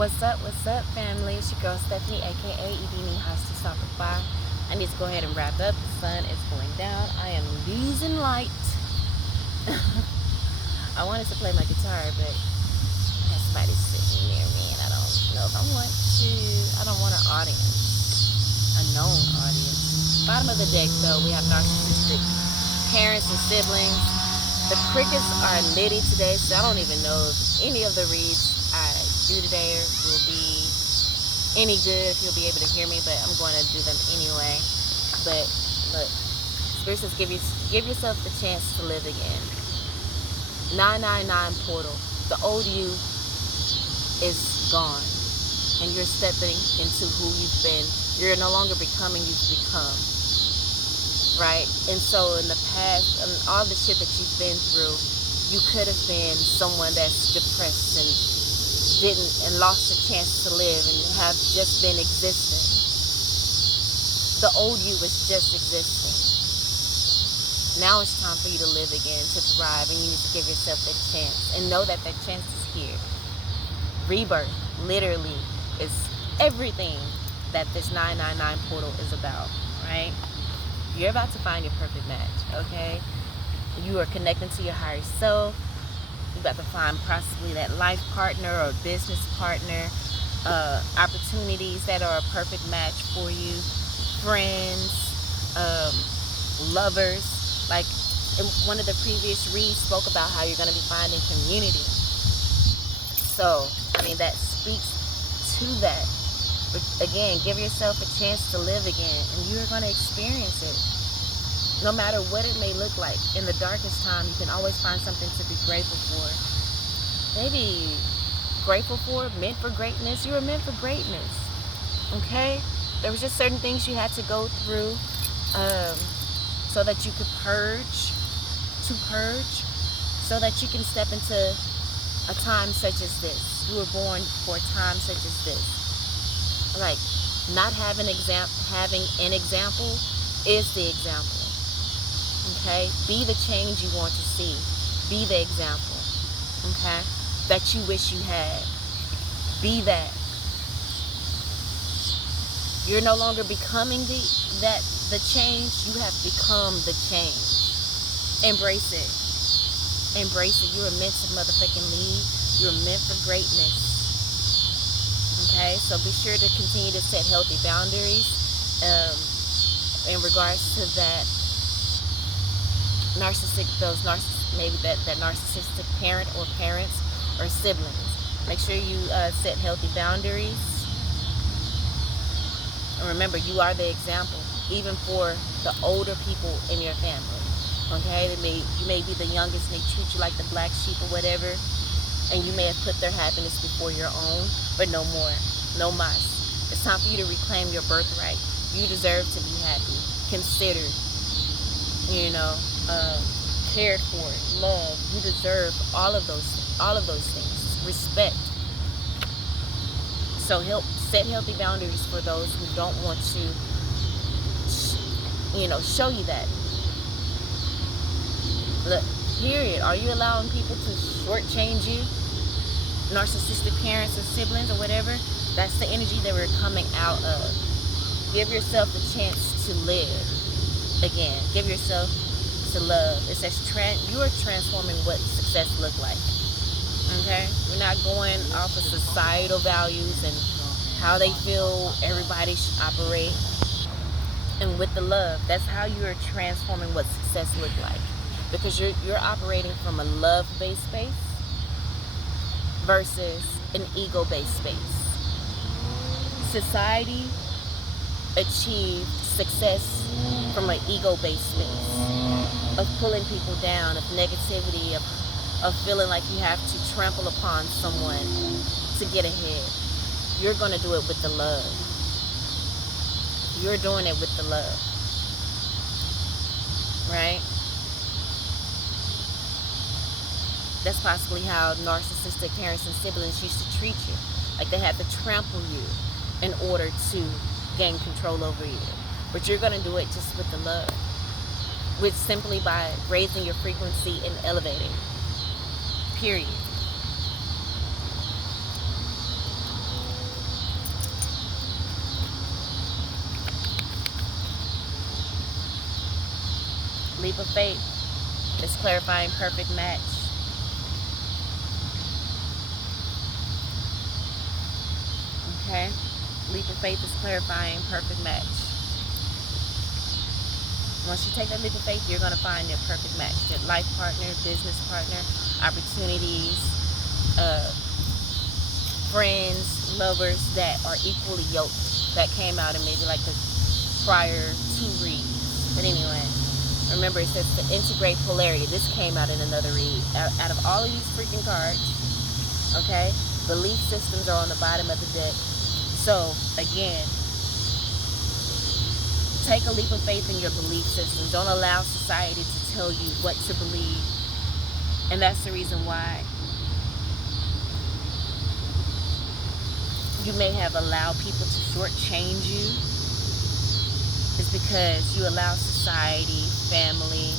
What's up, family? It's your girl Stephanie, aka Edini Has to Stop By. I need to go ahead and wrap up. The sun is going down. I am losing light. I wanted to play my guitar, but I have somebody sitting near me, and I don't know if I don't want an audience, a known audience. Bottom of the deck, though, we have narcissistic parents and siblings. The crickets are litty today, so I don't even know if any of the reads I do today will be any good, if you'll be able to hear me, but I'm going to do them anyway. But look, Spirit says give yourself the chance to live again. 999 portal. The old you is gone, and you're stepping into who you've been. You're no longer becoming, you've become. Right? And so in the past, and all the shit that you've been through, you could have been someone that's depressed and lost a chance to live and have just been existing. The old you was just existing. Now it's time for you to live again, to thrive, and you need to give yourself that chance and know that that chance is here. Rebirth literally is everything that this 999 portal is about, right? You're about to find your perfect match, okay? You are connecting to your higher self. You're about to find possibly that life partner or business partner, opportunities that are a perfect match for you, friends, lovers. Like in one of the previous reads spoke about how you're going to be finding community. So, I mean, that speaks to that. But again, give yourself a chance to live again, and you're going to experience it. No matter what it may look like, in the darkest time, you can always find something to be grateful for. Maybe grateful for, meant for greatness. You were meant for greatness, okay? There was just certain things you had to go through so that you could purge, so that you can step into a time such as this. You were born for a time such as this. Like, not having having an example is the example. Okay? Be the change you want to see. Be the example. Okay? That you wish you had. Be that. You're no longer becoming the change. You have become the change. Embrace it. Embrace it. You are meant to motherfucking lead. You're meant for greatness. Okay, so be sure to continue to set healthy boundaries in regards to that maybe that narcissistic parent or parents or siblings. Make sure you set healthy boundaries. And remember, you are the example, even for the older people in your family. Okay, you may be the youngest and they treat you like the black sheep or whatever. And you may have put their happiness before your own, but no more, no mas. It's time for you to reclaim your birthright. You deserve to be happy, considered, cared for, loved. You deserve all of those things. Respect. So set healthy boundaries for those who don't want to, show you that. Look, period. Are you allowing people to shortchange you? Narcissistic parents or siblings or whatever, that's the energy that we're coming out of. Give yourself the chance to live again. Give yourself to love. It says you are transforming what success look like. Okay? We're not going off of societal values and how they feel everybody should operate. And with the love, that's how you are transforming what success look like. Because you're operating from a love-based space versus an ego-based space. Society achieved success from an ego-based space of pulling people down, of negativity, of feeling like you have to trample upon someone to get ahead. You're going to do it with the love. You're doing it with the love. Right? That's possibly how narcissistic parents and siblings used to treat you. Like they had to trample you in order to gain control over you. But you're going to do it just with the love. With simply by raising your frequency and elevating. Period. leap of faith is clarifying perfect match. Okay? Leap of faith is clarifying perfect match. Once you take that leap of faith, you're going to find your perfect match. Your life partner, business partner, opportunities, friends, lovers that are equally yoked. That came out in maybe like the prior 2 reads. But anyway, remember it says to integrate polarity. This came out in another read. Out of all of these freaking cards, okay, belief systems are on the bottom of the deck. So, again, take a leap of faith in your belief system. Don't allow society to tell you what to believe. And that's the reason why you may have allowed people to shortchange you. It's because you allow society, family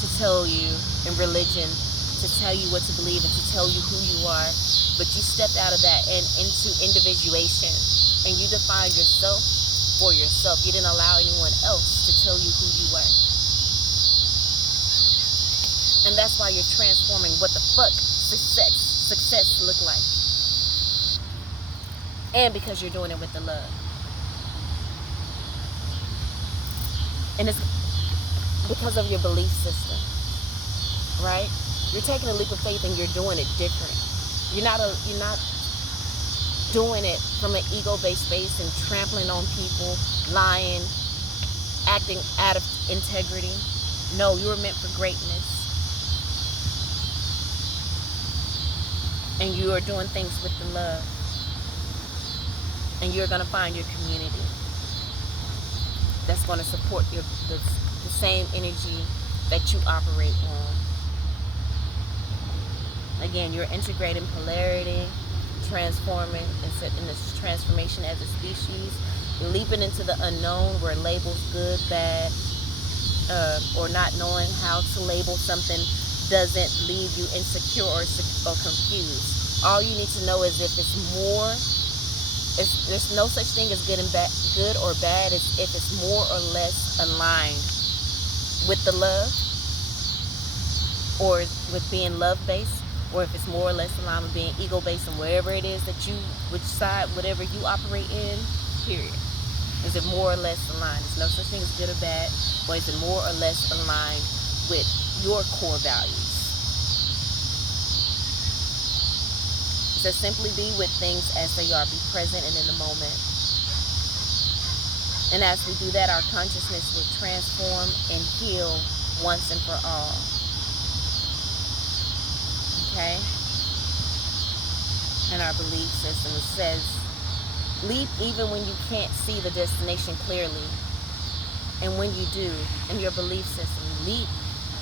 to tell you, and religion to tell you what to believe and to tell you who you are. But you stepped out of that and into individuation. And you defined yourself for yourself. You didn't allow anyone else to tell you who you were. And that's why you're transforming what the fuck success look like. And because you're doing it with the love. And it's because of your belief system, right? You're taking a leap of faith and you're doing it different. You're not doing it from an ego-based space and trampling on people, lying, acting out of integrity. No, you were meant for greatness. And you are doing things with the love. And you're going to find your community that's going to support the same energy that you operate on. Again, you're integrating polarity, transforming, in this transformation as a species, leaping into the unknown where labels good, bad, or not knowing how to label something doesn't leave you insecure or confused. All you need to know is if it's more. There's no such thing as good or bad. It's if it's more or less aligned with the love, or with being love-based, or if it's more or less aligned with being ego-based, and wherever it is that which side, whatever you operate in, period. Is it more or less aligned? There's no such thing as good or bad, or is it more or less aligned with your core values? So simply be with things as they are. Be present and in the moment. And as we do that, our consciousness will transform and heal once and for all. Okay? And our belief system, it says, leap even when you can't see the destination clearly. And when you do, in your belief system, leap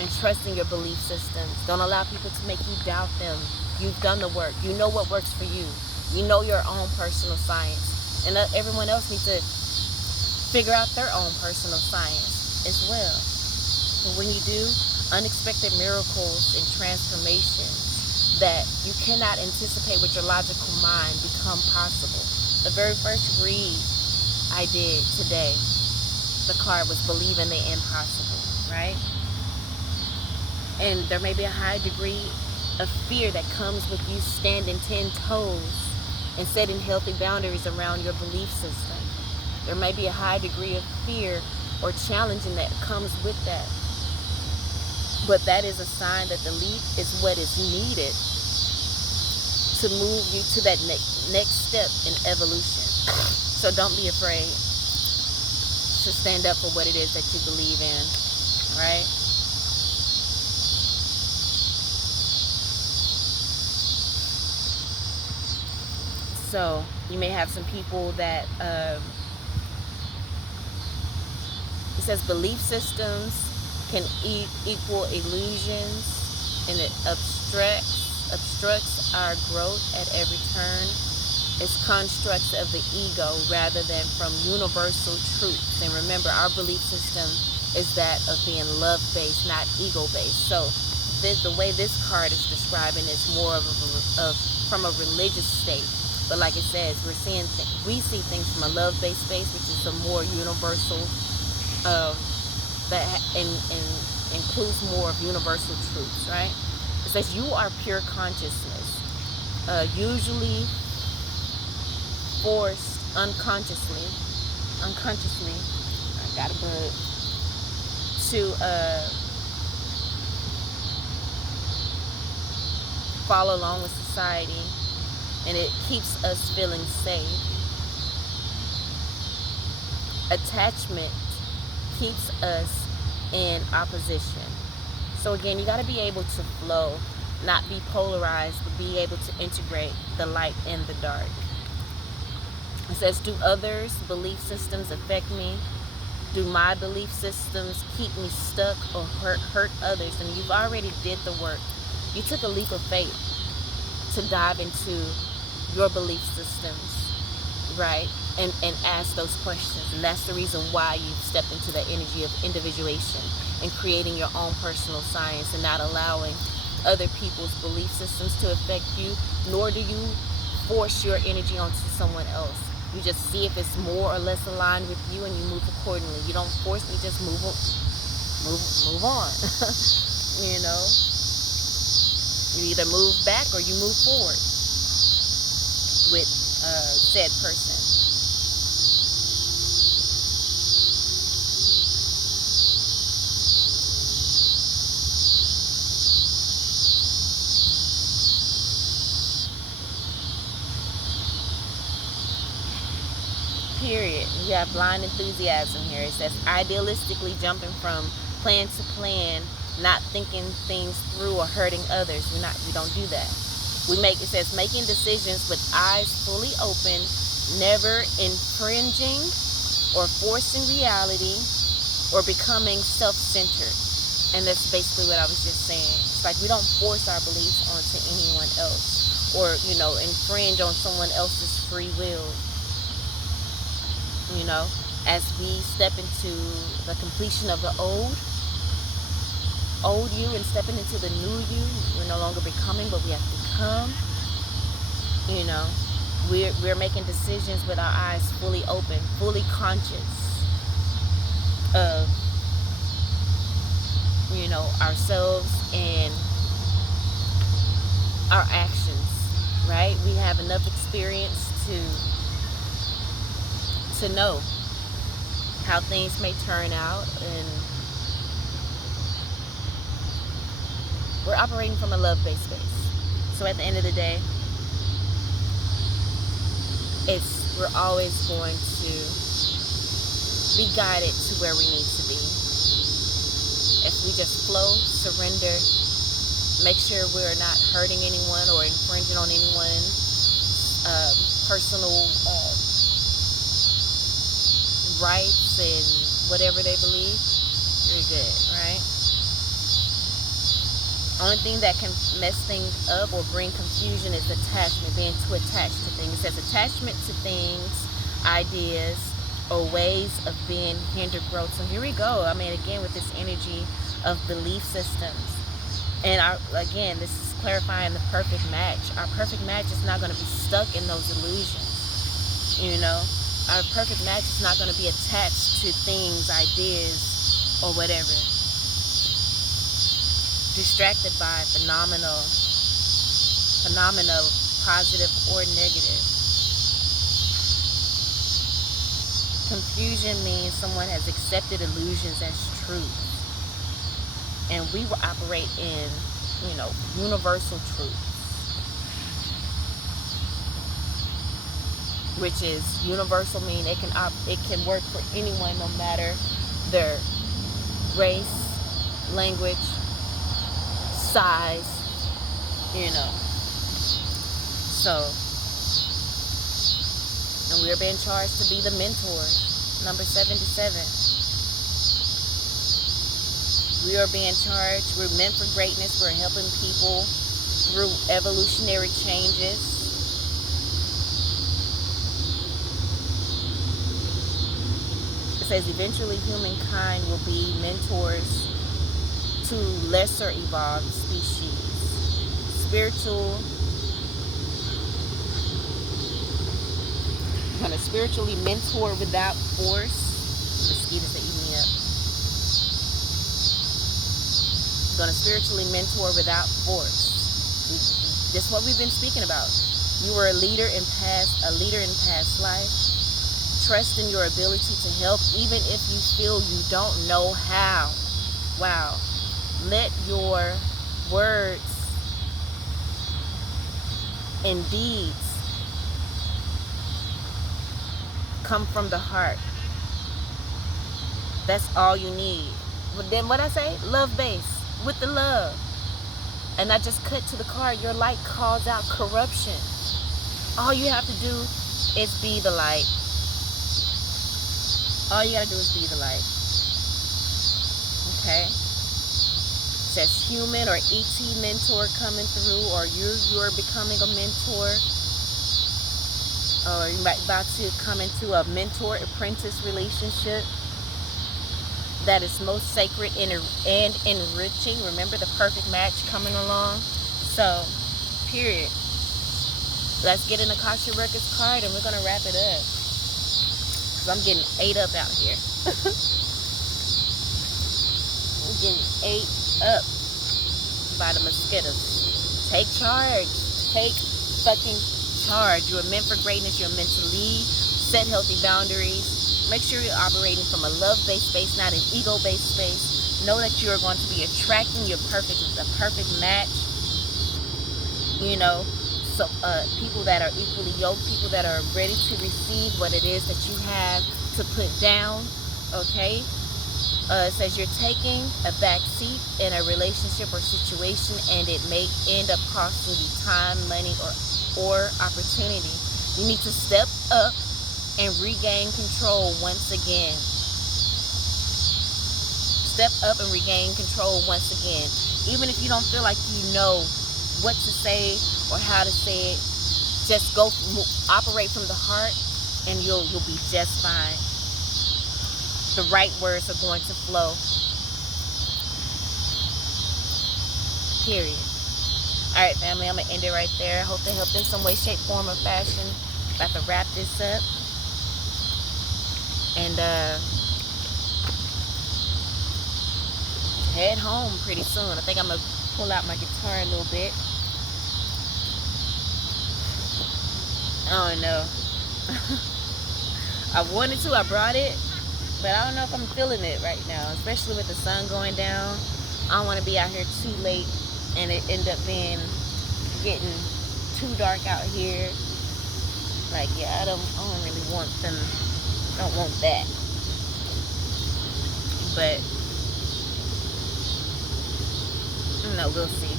and trust in your belief systems. Don't allow people to make you doubt them. You've done the work. You know what works for you. You know your own personal science. And everyone else needs to figure out their own personal science as well. But when you do, unexpected miracles and transformations that you cannot anticipate with your logical mind become possible. The very first read I did today, the card was Believe in the Impossible, right? And there may be a high degree of fear that comes with you standing 10 toes and setting healthy boundaries around your belief system. There may be a high degree of fear or challenging that comes with that. But that is a sign that the leap is what is needed to move you to that next step in evolution. So don't be afraid to stand up for what it is that you believe in, right? So you may have some people that it says belief systems can equal illusions, and it obstructs our growth at every turn. It's constructs of the ego rather than from universal truths. And remember, our belief system is that of being love-based, not ego-based. So the way this card is describing is more of from a religious state. But like it says, we see things from a love-based space, which is a more universal that includes more of universal truths, right? It says you are pure consciousness, usually forced unconsciously, I got a bug, to follow along with society, and it keeps us feeling safe. Attachment keeps us in opposition. So again, you got to be able to flow, not be polarized, but be able to integrate the light and the dark. It says, do others' belief systems affect me? Do my belief systems keep me stuck or hurt others? And you've already did the work. You took a leap of faith to dive into your belief systems, right? And ask those questions. And that's the reason why you've stepped into the energy of individuation and creating your own personal science and not allowing other people's belief systems to affect you, nor do you force your energy onto someone else. You just see if it's more or less aligned with you and you move accordingly. You don't force, you just move on. You know? You either move back or you move forward with said person. Period. You have blind enthusiasm here. It says idealistically jumping from plan to plan, not thinking things through or hurting others. We don't do that. It says making decisions with eyes fully open, never infringing or forcing reality or becoming self-centered. And that's basically what I was just saying. It's like we don't force our beliefs onto anyone else or, infringe on someone else's free will. As we step into the completion of the old you and stepping into the new you, we're no longer becoming, but we have become. We're making decisions with our eyes fully open, fully conscious of, ourselves and our actions, right? We have enough experience to know how things may turn out, and we're operating from a love-based space. So at the end of the day, we're always going to be guided to where we need to be. If we just flow, surrender, make sure we're not hurting anyone or infringing on anyone's personal rights and whatever they believe, you're good, right? Only thing that can mess things up or bring confusion is attachment, being too attached to things. It says attachment to things, ideas, or ways of being hinder growth. So here we go. Again, with this energy of belief systems. And again, this is clarifying the perfect match. Our perfect match is not going to be stuck in those illusions, Our perfect match is not going to be attached to things, ideas, or whatever. Distracted by phenomena, positive or negative. Confusion means someone has accepted illusions as truth. And we will operate in, universal truth, which is universal, mean it can work for anyone, no matter their race, language, size, So, and we're being charged to be the mentor, number 77. We are being charged. We're meant for greatness. We're helping people through evolutionary changes. It says eventually humankind will be mentors to lesser evolved species. Spiritual. I'm going to spiritually mentor without force. Mosquitoes are eating me up. going to spiritually mentor without force. This is what we've been speaking about. You were a leader in past life. Trust in your ability to help, even if you feel you don't know how. Wow. Let your words and deeds come from the heart. That's all you need. But then what I say? Love base. With the love. And I just cut to the card. Your light calls out corruption. All you have to do is be the light. All you gotta do is be the light. Okay? It says human or ET mentor coming through, or you're becoming a mentor, or you're about to come into a mentor-apprentice relationship that is most sacred and enriching. Remember the perfect match coming along. So, period. Let's get an Akasha Records card and we're going to wrap it up. Because I'm getting ate up out here. I'm getting ate up by the mosquitoes. Take charge. Take fucking charge. You're meant for greatness. You're meant to lead. Set healthy boundaries. Make sure you're operating from a love-based space, not an ego-based space. Know that you're going to be attracting the perfect match. You know, so people that are equally yoked, people that are ready to receive what it is that you have to put down. Okay. It says you're taking a back seat in a relationship or situation, and it may end up costing you time, money, or opportunity. You need to step up and regain control once again. Step up and regain control once again. Even if you don't feel like you know what to say or how to say it, just go operate from the heart, and you'll be just fine. The right words are going to flow. Period. All right, family, I'm gonna end it right there. I hope they helped in some way, shape, form, or fashion. About to wrap this up. And head home pretty soon. I think I'm gonna pull out my guitar a little bit. I don't know. I wanted to, I brought it, but I don't know if I'm feeling it right now, especially with the sun going down. I don't want to be out here too late and it end up getting too dark out here. Like, yeah, I don't really want them. I don't want that. But no, we'll see.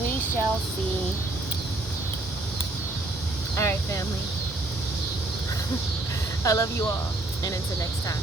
We shall see. All right, family. I love you all, and until next time.